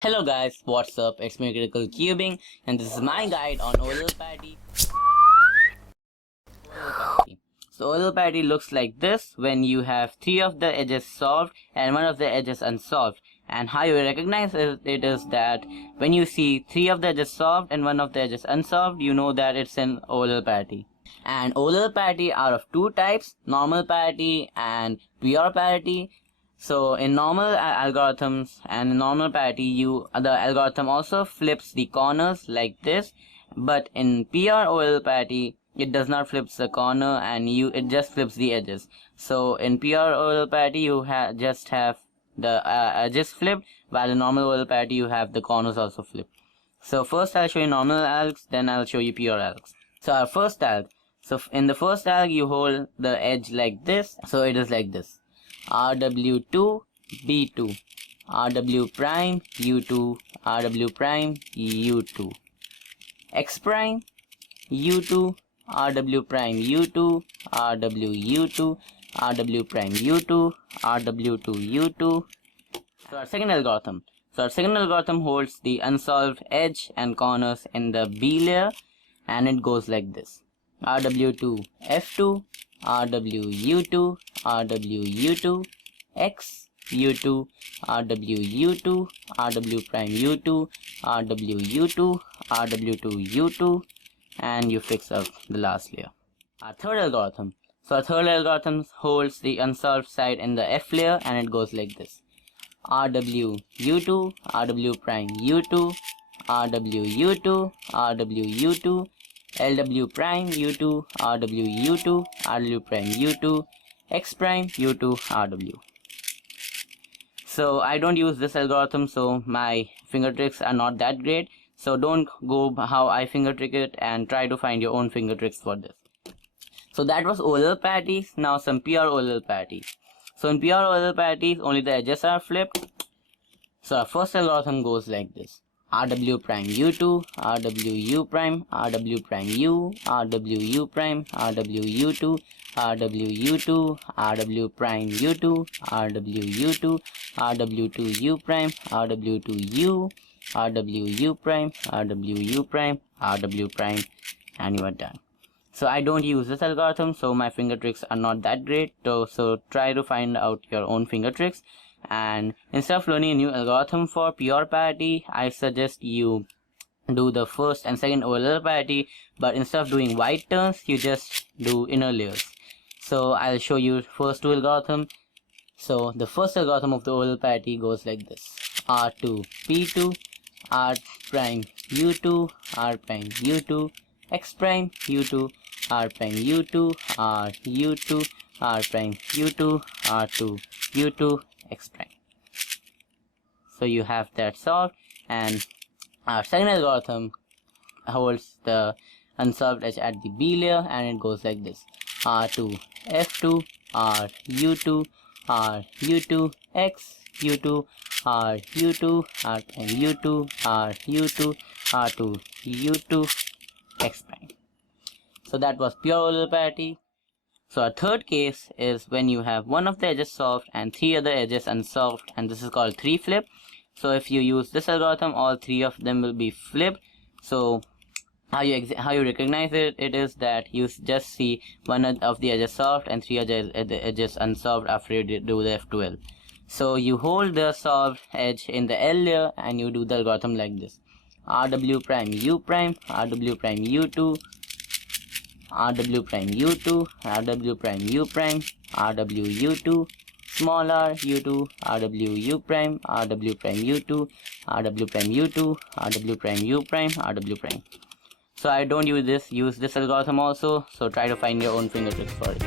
Hello guys, what's up? It's me CriticalCubing and this is my guide on OLL Parity. So OLL Parity looks like this when you have 3 of the edges solved and 1 of the edges unsolved. And how you recognize it is that when you see 3 of the edges solved and 1 of the edges unsolved, you know that it's an OLL Parity. And OLL Parity are of 2 types, normal parity and pure parity. So in normal algorithms and in normal parity, the algorithm also flips the corners like this, but in pure OLL parity, it does not flip the corner and it just flips the edges. So in pure OLL parity, you just have the edges flipped, while in normal OLL parity, you have the corners also flipped. So first I'll show you normal algs, then I'll show you pure algs. So our first alg. So in the first alg, you hold the edge like this. So it is like this. RW2 B2 RW prime U2 RW prime U2 X prime U2 RW prime U2 RW U2 RW prime U2 RW2 U2. So our second algorithm holds the unsolved edge and corners in the B layer, and it goes like this. RW2 F2 RW U2 RW U2 X U2 RW U2 RW prime U2 RW U2 RW2 U2, and you fix up the last layer. Our third algorithm. So our third algorithm holds the unsolved side in the F layer, and it goes like this. RW U2 RW prime U2 RW U2 RW U2 LW prime U2 RW U2 RW prime U2 X prime U2 RW. So I don't use this algorithm, so my finger tricks are not that great. So don't go how I finger trick it and try to find your own finger tricks for this. So that was OLL parity. Now some pure OLL parity. So in pure OLL parity, only the edges are flipped. So our first algorithm goes like this. RW prime U2, RW U prime, RW prime U, RW U prime, RW U2, RW U2, RW prime U2, RW U2, RW2 U prime, RW2 U, RW U prime, RW U prime, RW prime, and you are done. So I don't use this algorithm, so my finger tricks are not that great. So try to find out your own finger tricks. And instead of learning a new algorithm for pure parity, I suggest you do the first and second OLL parity, but instead of doing wide turns, you just do inner layers. So I'll show you first two algorithm. So the first algorithm of the OLL parity goes like this. R2 P2 R prime U2 R prime U2 X prime U2 R prime U2 R U2 R prime U2 R2 U2 X prime. So you have that solved, and our second algorithm holds the unsolved edge at the B layer, and it goes like this. R2 F2 R U2 R U2 X U2 R U2 R prime U2 R U2 R2 U2 X prime. So that was pure OLL parity. So our third case is when you have one of the edges solved and 3 other edges unsolved, and this is called 3 flip. So if you use this algorithm, all 3 of them will be flipped. So how you recognize it is that you just see one of the edges solved and 3 edges unsolved after you do the F2L. So you hold the solved edge in the L layer and you do the algorithm like this. RW prime U prime, RW prime U2, RW prime U2, RW prime U prime, RW U2, small r U2, RW U prime, RW prime U2, RW prime U2, RW prime U prime, RW prime. So I don't use this algorithm also, so try to find your own finger tricks for it.